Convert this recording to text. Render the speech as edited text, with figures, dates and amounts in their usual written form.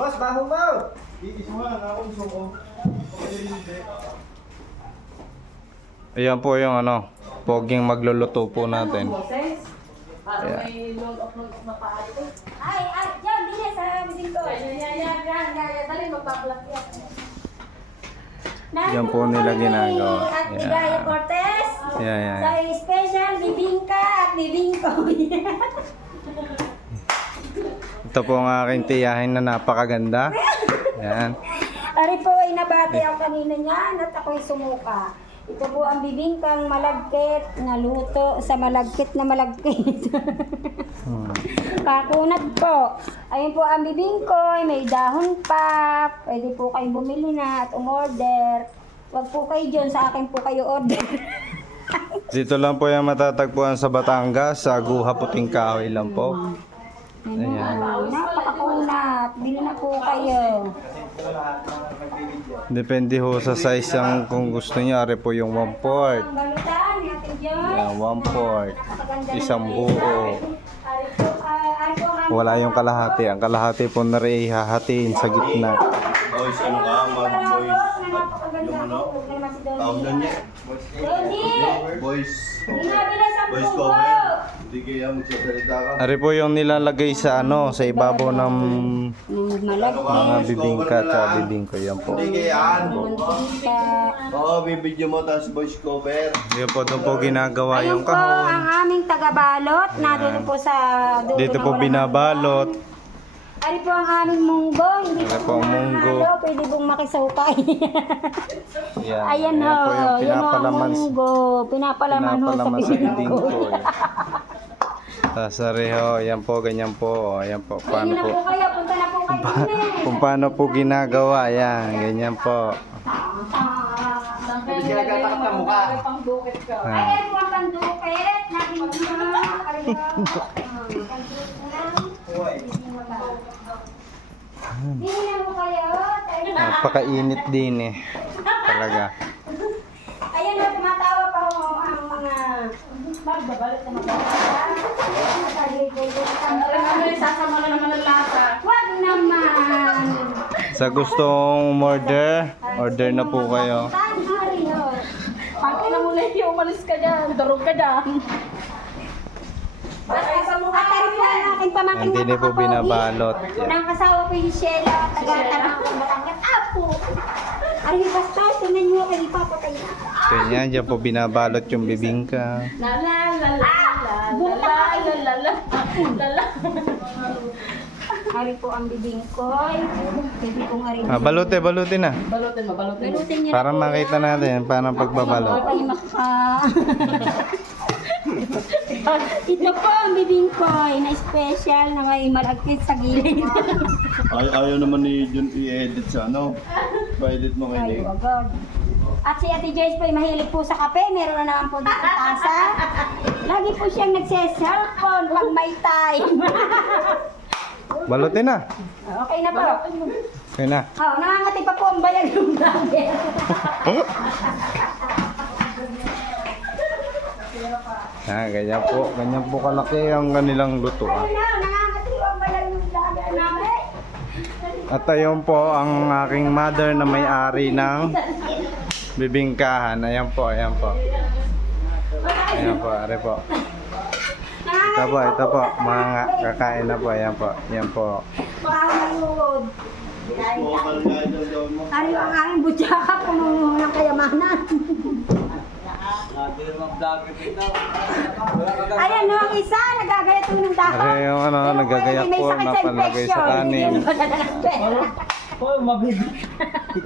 Mas, baho mo! Ayan po yung ano, poging magluluto po natin. Para may load of na paano. Ay, yan, bilis sa bibing ko. Dali, magbablog yan. Yan po nila ginagawa. At Yeah. Ligaya Cortez. Yeah. Sa special bibingka at bibingko. Ito po ang aking tiyahin na napakaganda. Yan. Ari po ay nabati ang kanina niyan at ako'y sumuka. Ito po ang bibingkang malagkit na luto sa malagkit na malagkit. Kakunat po. Ayun po ang bibingkoy, may dahon pa. Pwede po kayong bumili na at umorder. Wag po kayo dyan, sa akin po kayo order. Dito lang po yung matatagpuan sa Batangas, sa Guha Puting Kahoy lang po. Ayan. Napakakunat. Bili na po kayo. Depende ho sa size ang kung gusto niyo. Ari po yung 1/4. Ang balutan, natin dyan. Yan, 1/4. Isang buo. Ari po ang Wala yung kalahati. Ang kalahati po na rin ihahatiin sa gitna. Boys, ano ka? Mag-boys. Yung ano? Tawag na niya. Boys. Boys comment. Hindi kaya magsasalita ka. Ari po yung nilalagay sa ano, sa ibabaw ng mga bibingka at bibingko. Yan po. Hindi kayaan. Oo, bibidyo mo tapos voice cover. Yan po, doon po ginagawa Ayun yung po ang kahon. aming taga-balot na doon po sa dulo Dito ng po walang binabalot. hanggan. Ari po ang aming munggo, hindi Ari po po ang munggo. mahalo, pwede pong makisukay. Yan. Ayan ho, po yung yun ang pinapalaman, munggo, pinapalaman ho sa pinapalaman sa bibingko. bibingko. Sasareho, yan po, ganyan po. Ayan po, paano Ayun na po. po kayo, punta na po kayo. Kung paano po ginagawa, yan, ganyan po. Saan kayo nilagay yung mga pang-bukit ka? Ay, Ah. ari po ang pandukit, natin Hindi na po kayo. Napakainit din eh. Talaga. Ayan na, tumatawa pa ho ang mga magbabalot na Ano yung sasama na naman ang lasa? Wag naman. Sa gustong order, order na po kayo. Tanghari ho. Pag kinamulay, umalis ka dyan. Durog ka dyan. At ari po ang aking pamangkin Hindi na po napakapogi. binabalot. Nang kasawa ko yung Sheila, taga-tanang ko Batangas. Apo! Ari, basta, tingnan nyo, kaya ipapatay na. Ganyan, dyan po binabalot yung bibingka. La la la la la la la la la la. Ari po ang bibingkoy. Pwede kong ari. Balutin na. Balutin mo, balutin mo. Balutin niyo Para na po. makita natin paano pagbabalot. Ay, Ito po ang bibingkoy na special na may malagkit sa gilid. Ayaw naman ni Jun i-edit sa ano. Pa-edit mo Ay, kayo. agad. At si Ate Joyce po ay mahilig po sa kape. Meron na naman po dito tasa. Lagi po siyang nagse-cellphone pag may time. Balutin na. Okay na po. Okay na. Oh, nangangati pa po ang bayan ng vlogger. Ganyan po kalaki ang kanilang lutuan. Nangangati po ang bayan ng vlogger namin. At ayun po ang aking mother na may-ari ng bibingkahan. Ayan po, ayan po. Ayan po, are po. Ito po, mga kakain na po, ayan po. Ayan po. Pangayod. Smoker nga daw daw mo. Ano ang aming butsaka puno ng kayamanan. Ayan no, ang isa, nagagaya ito ng dahon. Are yung ano, Pero nagagayak pwede, may po, sakit sa napalagay sa infection, kanin. hindi yun magdala ng pera. Oh, mabibig.